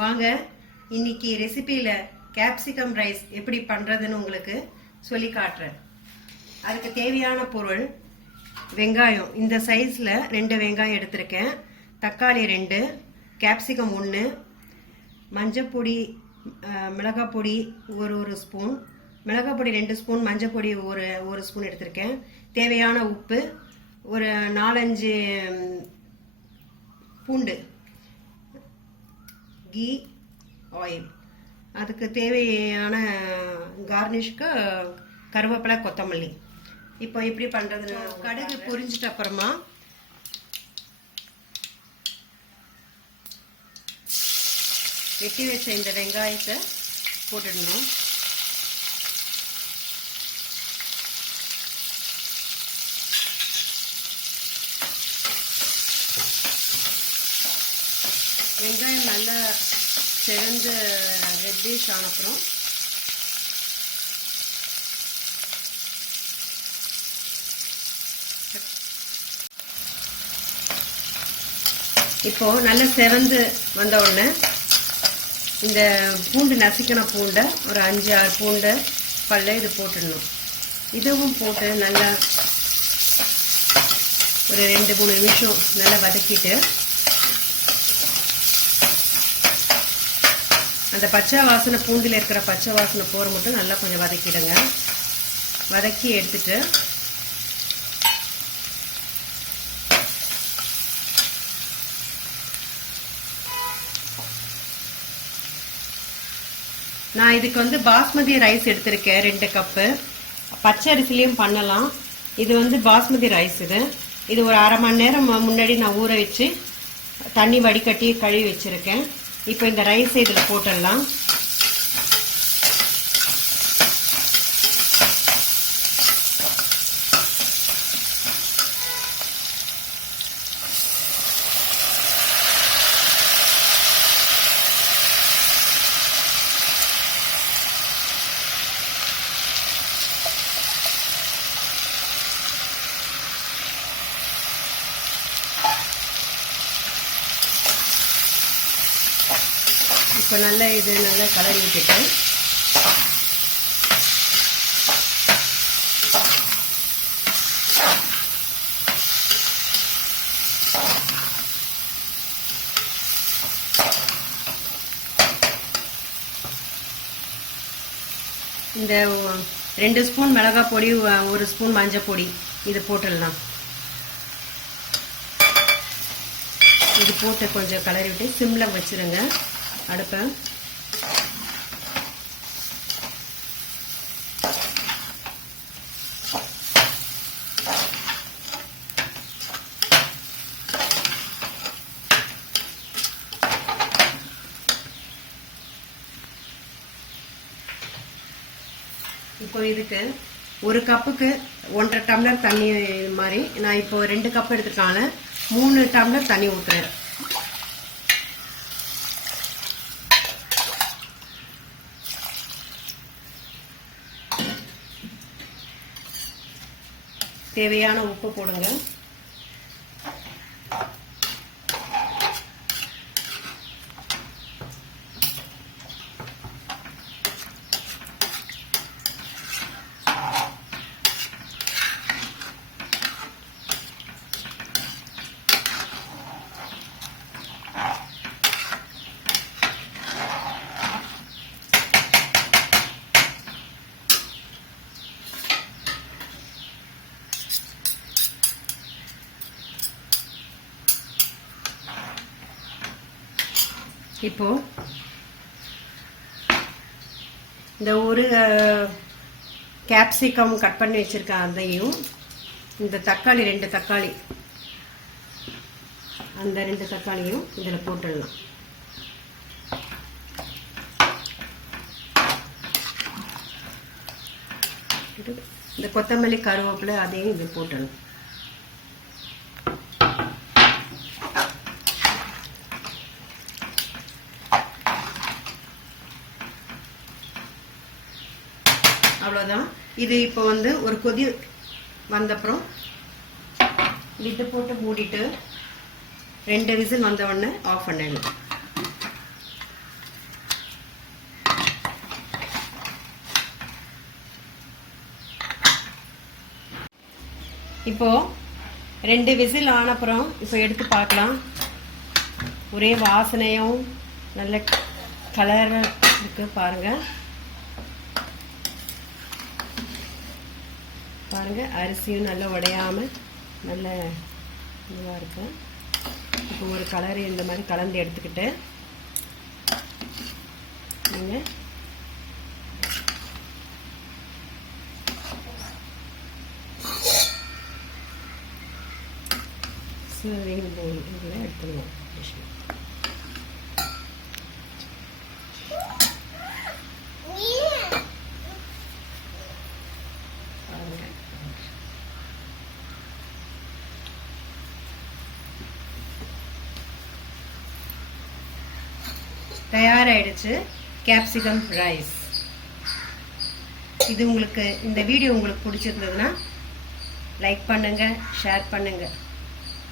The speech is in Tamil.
வாங்க இன்னைக்கு ரெசிபியில கேப்சிகம் ரைஸ் எப்படி பண்றதுன்னு உங்களுக்கு சொல்லி காட்டுறேன். அதுக்கு தேவையான பொருள் வெங்காயம், இந்த சைஸ்ல 2 வெங்காயம் எடுத்திருக்கேன், தக்காளி 2, கேப்சிகம் 1, மஞ்சப்பொடி, மிளகாய் பொடி ஒரு ஸ்பூன், மிளகாய் பொடி 2 ஸ்பூன், மஞ்சள் பொடி ஒரு ஸ்பூன் எடுத்திருக்கேன். தேவையான உப்பு, ஒரு 4-5 பூண்டு, கீ, ஆயில், அதுக்கு தேவையான கார்னிஷ்க்கு கருவேப்பிலை, கொத்தமல்லி. இப்போ எப்படி பண்ணுறதுன்னு கடுகு பொரிஞ்சிட்ட அப்புறமா வெட்டி வச்ச இந்த வெங்காயத்தை போட்டுடணும். வெங்காயம் நல்லா செவந்து ரெட்டிஷ் ஆன அப்புறம் இப்போ நல்லா செவந்து வந்த உடனே இந்த பூண்டு, நசுக்கின பூண்டை ஒரு 5-6 பூண்டை பல்ல இது போட்டுடணும். இதுவும் போட்டு நல்லா ஒரு 2-3 நிமிஷம் நல்லா வதக்கிட்டு அந்த பச்சை வாசனை, பூண்டில் இருக்கிற பச்சை வாசனை போற மட்டும் நல்லா கொஞ்சம் வதக்கிடுங்க. வதக்கி எடுத்துட்டு நான் இதுக்கு வந்து பாஸ்மதி ரைஸ் எடுத்திருக்கேன் 2 கப்பு. பச்சை அரிசிலையும் பண்ணலாம். இது வந்து பாஸ்மதி ரைஸ். இது ஒரு அரை மணி நேரம் முன்னாடி நான் ஊற வச்சு தண்ணி வடிகட்டி கழுவி வச்சிருக்கேன். இப்போ இந்த ரைஸ் இதில் போட்டுடலாம். இப்போ நல்லா இது நல்லா கலரி விட்டுட்டேன். இந்த 2 ஸ்பூன் மிளகாய் பொடி, 1 ஸ்பூன் மஞ்சள் பொடி இது போட்டுடலாம். இது போட்டு கொஞ்சம் கலரி விட்டு சிம்ல வச்சிருங்க அடுப்பை. இப்போ இதுக்கு ஒரு கப்புக்கு 1.5 டம்ளர் தண்ணி மாதிரி நான் இப்போ 2 கப் எடுத்துக்கான 3 டம்ளர் தண்ணி ஊற்றுறேன். தேவையான உப்பு போடுங்க. இப்போ இந்த ஒரு கேப்சிகம் கட் பண்ணி வச்சிருக்கேன், அதையும் இந்த தக்காளி 2 தக்காளி, அந்த 2 தக்காளியும் இதில் போட்டுடலாம். இந்த கொத்தமல்லி, கருவேப்பிலை அதையும் இது போட்டுடலாம். அவ்வளோதான். இது இப்போ வந்து ஒரு கொதி வந்தப்புறம் லிட்டு போட்டு மூடிட்டு 2 விசில் வந்த உடனே ஆஃப் பண்ணிடலாம். இப்போ 2 விசில் ஆனப்புறம் இப்போ எடுத்து பார்க்கலாம். ஒரே வாசனையும் நல்ல கலர் இருக்கு பாருங்க. பாருங்க அரிசியும் நல்லா உடையாம நல்ல இதுவாக இருக்கு. இப்போ ஒரு கலர் இந்த மாதிரி கலந்து எடுத்துக்கிட்டு நீங்கள் சர்விங் பவுல் இதில் எடுத்துக்கலாம். தயாராகிடுச்சு கேப்சிகம் ரைஸ். இது உங்களுக்கு இந்த வீடியோ உங்களுக்கு பிடிச்சிருந்ததுன்னா லைக் பண்ணுங்க, ஷேர் பண்ணுங்க.